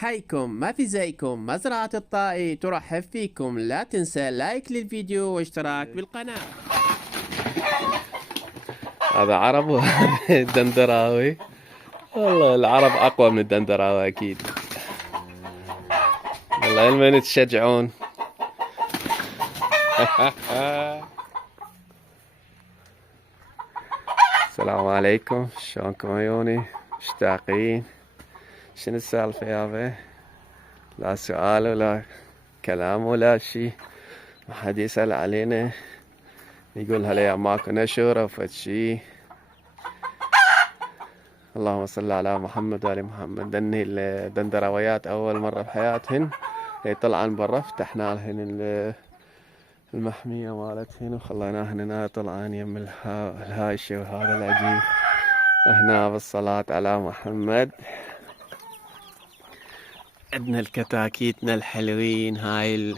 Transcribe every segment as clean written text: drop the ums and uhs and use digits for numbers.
حيكم ما في زيكم. مزرعة الطائي ترحب فيكم. لا تنسى لايك للفيديو واشتراك بالقناة. هذا عرب وهذا دندراوي. والله العرب اقوى من الدندراوي اكيد. والله المن تشجعون. السلام عليكم، شلونكم عيوني؟ مشتاقين؟ شنو السالفة يابا؟ لا سؤال ولا كلام ولا شي، ما حد يسأل علينا يقول هالايام ماكو نشر او فد شي. اللهم صل على محمد وآل محمد. دني الدندراويات اول مرة بحياتهن طلعن برا، فتحنا لهن المحمية مالتهن وخليناهن هنا طلعان يم الهايشة وهذا العجيب هنا. بالصلاة على محمد. عندنا الكتاكيتنا الحلوين، هاي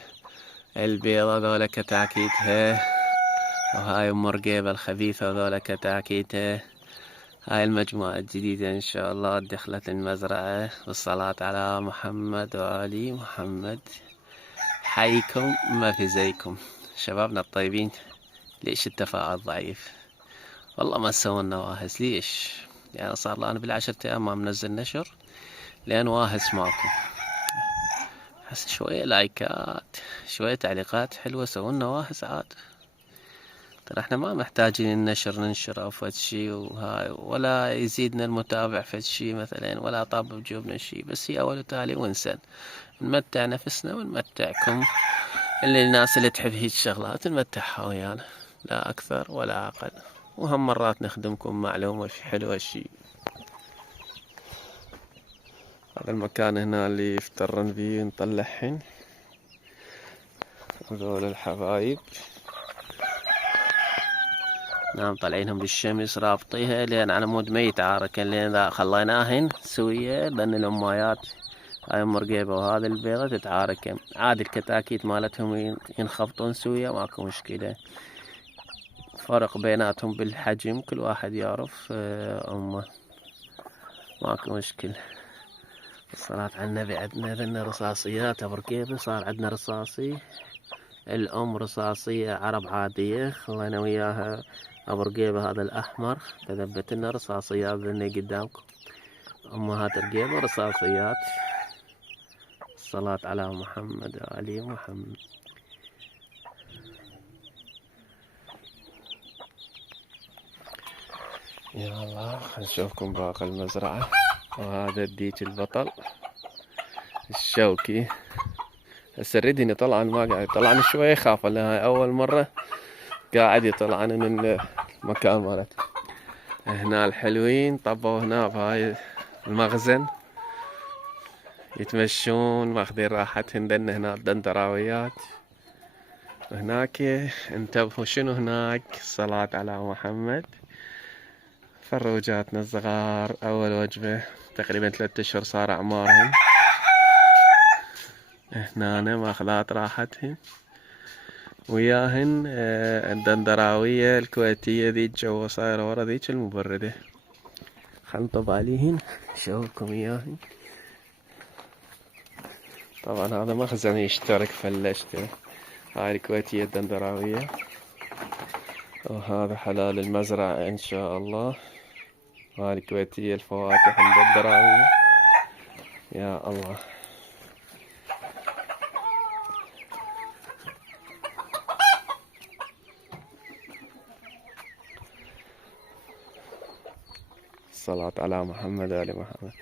البيضة ذولا كتاكيتها، وهاي ام رقيبة الخبيثة ذولا كتاكيتها. هاي المجموعة الجديدة ان شاء الله دخلت المزرعة. بالصلاة على محمد وآل محمد. حيكم ما في زيكم شبابنا الطيبين. ليش التفاعل ضعيف؟ والله ما سووا واهس. ليش؟ يعني صار له انا بال10 ايام ما منزل نشر لان واهس ماكو. هسه شوية لايكات، شوية تعليقات حلوة، سووا واهس عاد. ترى احنا ما محتاجين النشر ننشر او فد شي وهاي، ولا يزيدنا المتابع فد شي مثلا، ولا طاب بجوبنا شي. بس هي اول وتالي ونسن نمتع نفسنا ونمتعكم، اللي الناس اللي تحب هيج شغلات نمتعها ويانا، لا اكثر ولا اقل. وهم مرات نخدمكم معلومة حلوة شي. هذا المكان هنا اللي يفترن فيه نطلعهن، وذول الحبايب نعم طالعينهم بالشمس رابطيها لين على مود ما يتعاركن، لين ذا خليناهن سوية لأن الأمايات هاي ام رقيبة وهذا البيضة تتعاركن عادي. الكتاكيت مالتهم ينخبطون سوية ماكو مشكلة. فرق بيناتهم بالحجم، كل واحد يعرف أمه، ماكو مشكلة. الصلاة على النبي. عندنا ذن رصاصيات ابو رقيبة، صار عندنا رصاصي، الأم رصاصية عرب عادية، خلينا وياها أبو رقيبة هذا الأحمر. فثبت لنا رصاصيات ذني قدامكم، أمهات رقيبة رصاصيات. الصلاة على محمد وآل محمد. يا الله خل نشوفكم باقي المزرعة. وهذا الديك البطل الشوكي. هسه الردني طلعن ما قاعد يطلعن، شوي خاف لها أول مرة قاعد يطلعن من المكان مالته. هنا الحلوين طبوا هنا بهاي المخزن يتمشون ماخذين راحتهن. دن هنا الدندراويات، وهناك انتبهوا شنو هناك. الصلاة على محمد. فروجاتنا الصغار اول وجبة، تقريبا 3 اشهر صار اعمارهن. هنا ماخذات راحتهن وياهن. الدندراوية الكويتية ذيك جوا صايرة ورا ذيك المبردة. خنطب عليهن شوفكم اياهن. طبعا هذا مخزن يشترك فلشته. هاي الكويتية الدندراوية، وهذا حلال المزرعة ان شاء الله. هاي الكويتية الفواتح الدندراوية. يا الله. الصلاة على محمد وآل محمد.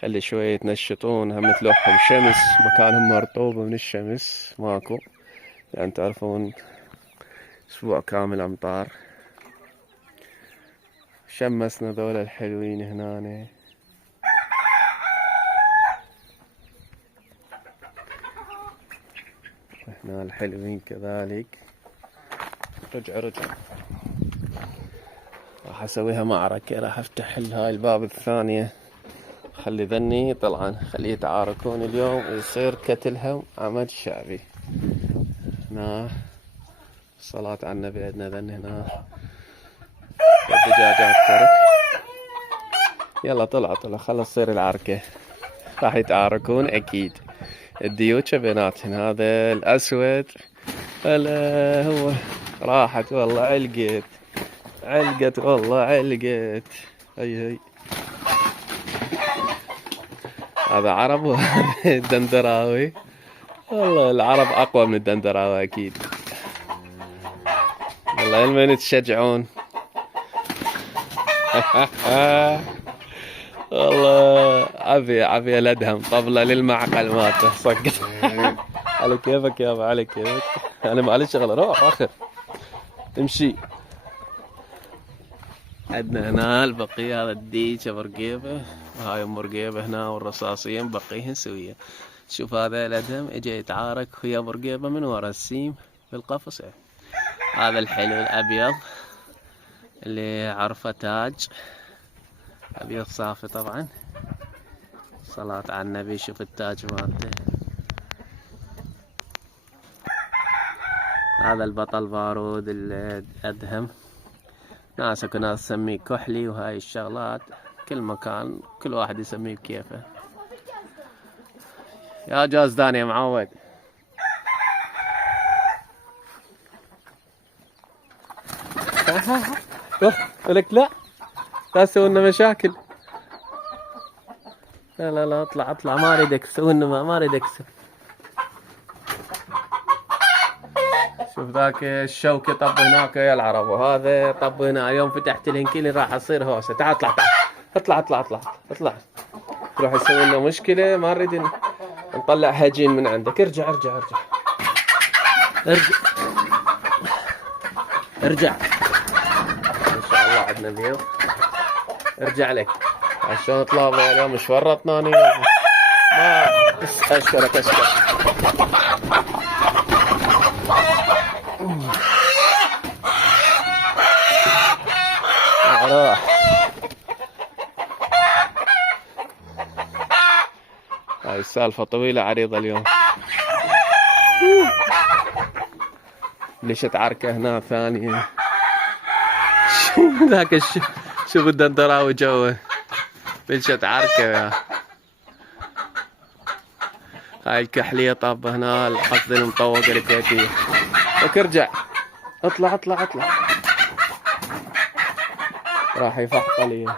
خلي شوية يتنشطون، هم تلوحهم شمس، مكانهم مرطوب من الشمس ماكو، يعني تعرفون اسبوع كامل امطار. شمسنا ذولا الحلوين هنا. هنا الحلوين كذلك. رجع راح اسويها معركة، راح افتح هاي الباب الثانية، خلي ذني طبعا خليه يتعاركون اليوم ويصير كتلهم عمل شعبي. هنا الصلاة على النبي. عندنا ذن هنا الدجاجات ترك. يلا طلع خلص تصير العركة. راح يتعاركون اكيد. الديوكة بيناتهن، هذا الاسود هلا هو راحت والله، علقت والله علقت. هي هذا عرب وهذا دندراوي. والله العرب اقوى من الدندراوي اكيد. والله المن تشجعون. والله عافية الادهم، طبلة للمعقل مالته صقت. على كيفك يابا، على كيفك. انا مالي شغله، روح اخر امشي. عندنا هنا البقية، هذا الديك مرقيبة، وهاي ام مرقيبة هنا، والرصاصيين بقيهن سوية. شوف هذا الادهم اجى يتعارك ويا مرقيبة من ورا السيم في القفص. هذا الحلو الابيض اللي عرفه تاج، ابيض صافي طبعا، صلاة على النبي. شوف التاج مالته. هذا البطل بارود الادهم، ناس اكو ناس تسميه كحلي، وهاي الشغلات كل مكان كل واحد يسميه بكيفه. يا جازدان يا معود. لك لا تسوي لنا مشاكل. لا اطلع ما اريد اكسر، ما اريد اكسر. شوف ذاك الشوكي طب هناك يا العرب، وهذا طب هنا. اليوم فتحت الهنكيلي راح اصير هوسه. تعال اطلع تروح تسوي لنا مشكله. ما نريد نطلع هجين من عندك. ارجع ان شاء الله عندنا اليوم. ارجع لك عشان طلابنا اليوم مش فرطناني. ما اشكرك. راح هاي السالفة طويلة عريضة اليوم. ليش تعركة هنا ثانية. ذاك شوف الدندراوي جوه بلشت عركة. هاي الكحلية طب هنا، القصد المطوقة الكويتية. لك ارجع اطلع راح يفحط لي.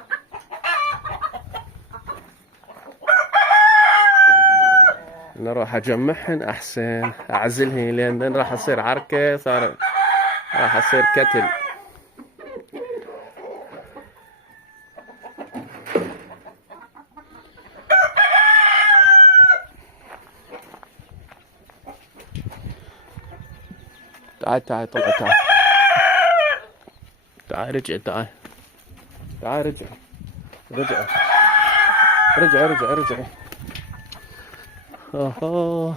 نروح اجمعهن احسن، اعزلهن لان راح اصير عركة، راح اصير كتل. تعال طلع تعال رجع. اوه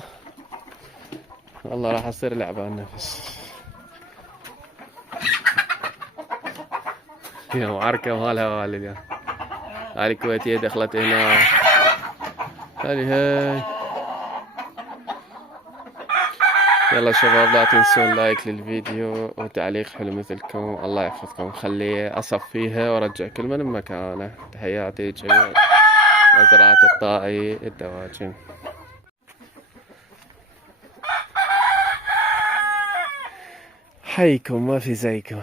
والله راح اصير لعبة على النفس. يا معركة وهالها والي اليوم. هاي الكويتية دخلت هنا. هاي يلا شباب، لا تنسون لايك للفيديو وتعليق حلو مثلكم. الله يحفظكم. خليه اصفيها وارجع كل من مكانه. تحياتي جميع مزرعة الطائي الدواجن. حيكم ما في زيكم.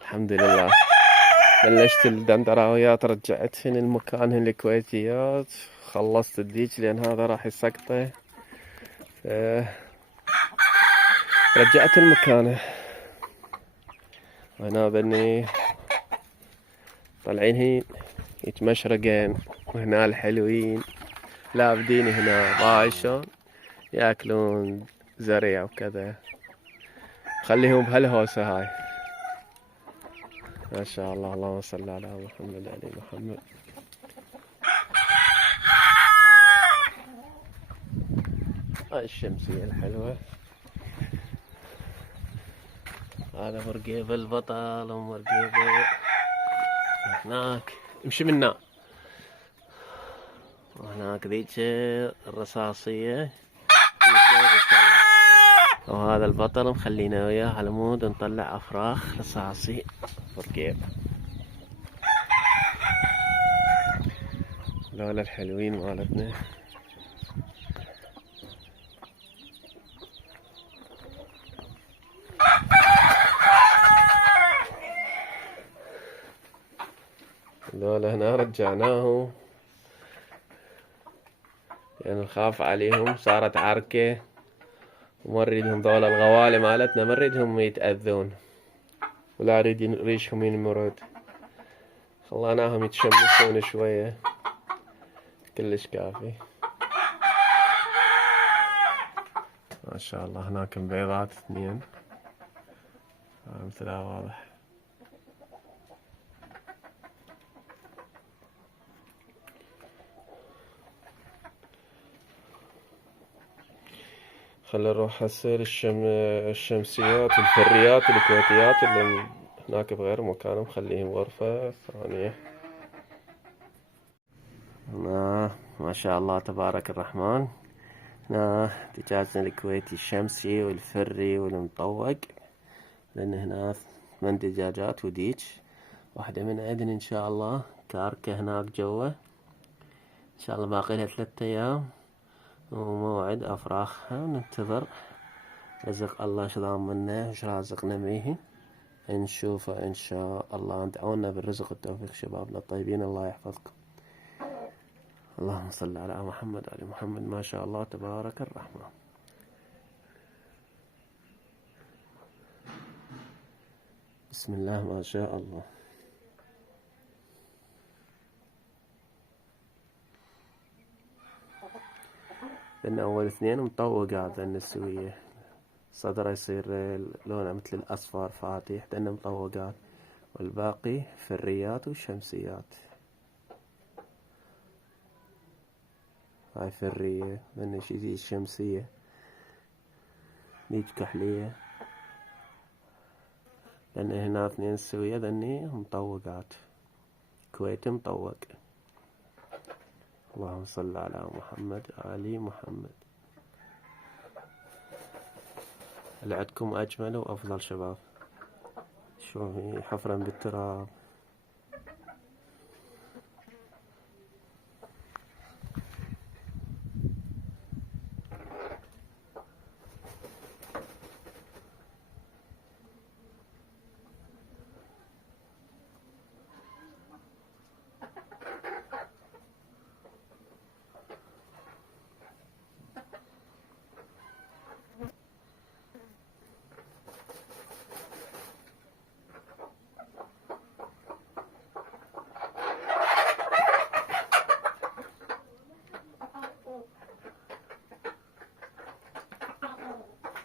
الحمد لله بلشت الدندراويات، رجعتهن المكانهن الكويتيات. خلصت الديك لان هذا راح يسقطه. رجعت المكانه. هنا بني طالعين هين يتمشرقين، وهنا الحلوين لابدين هنا بايشون ياكلون زريع وكذا. خليهم بهالهوسة هاي. ما شاء الله. اللهم صل على محمد علي محمد. هاي الشمسية الحلوة. هذا مرقيبة البطل، ومرقيبة هناك. امشي منا. وهناك ذيك الرصاصية، وهذا البطل مخلينا وياه على مود نطلع افراخ رصاصي مرقيبة. هذول الحلوين مالتنا. هذول هنا رجعناهم يعني نخاف عليهم، صارت عركة وما نريدهم ذول الغوالي مالتنا، ما نريدهم يتأذون ولا نريد ريشهم ينمرض، خليناهم يتشمسون شوية كلش كافي. ما شاء الله هناك بيضات 2 مثلها واضح. خلينا نروح هسه الشمسيات والفريات الكويتيات اللي هناك بغير مكان، مخليهم غرفة ثانية. ما شاء الله تبارك الرحمن. هنا دجاجنا الكويتي الشمسي والفري والمطوق، لأن هنا 8 دجاجات وديج، واحدة من عندن إن شاء الله كاركة هناك جوا، إن شاء الله باقي لها 3 أيام وموعد أفراخها، وننتظر رزق الله شلون منا وش رازقنا بيه نشوفه إن شاء الله. ادعونا بالرزق والتوفيق شبابنا الطيبين، الله يحفظكم. اللهم صل على محمد وآل محمد. ما شاء الله تبارك الرحمن. بسم الله ما شاء الله. لأن أول 2 مطوقات لأن السوية صدره يصير لونه مثل الأصفر فاتح لأنه مطوقات، والباقي فريات وشمسيات. هاي فرية لأن شي شمسية، ديج كحلية، لأن هنا 2 سوية لأني مطوقات كويتي مطوق. اللهم صل على محمد آل محمد. هل عندكم أجمل وأفضل شباب؟ شو حفرا بالتراب.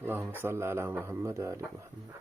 اللهم صل على محمد وآل محمد.